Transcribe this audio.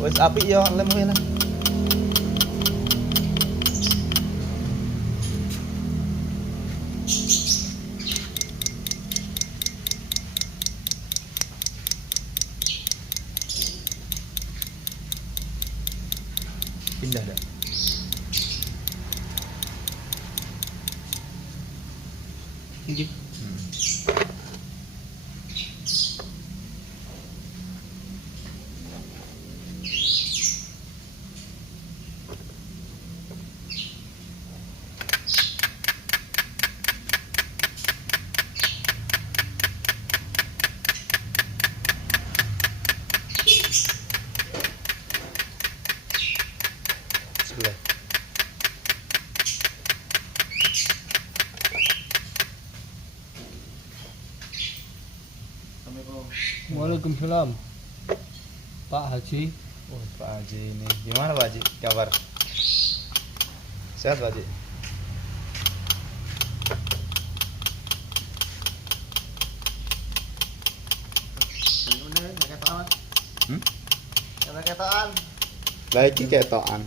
Wes apik ya lem kowe lah. Pindah dah. Iki. Sebelah. Waalaikumsalam. Pak Haji. Oh, Pak Haji ini. Gimana Pak Haji? Kabar? Sehat Pak Haji? Hmm? Ketokan. Lah iki ketokan.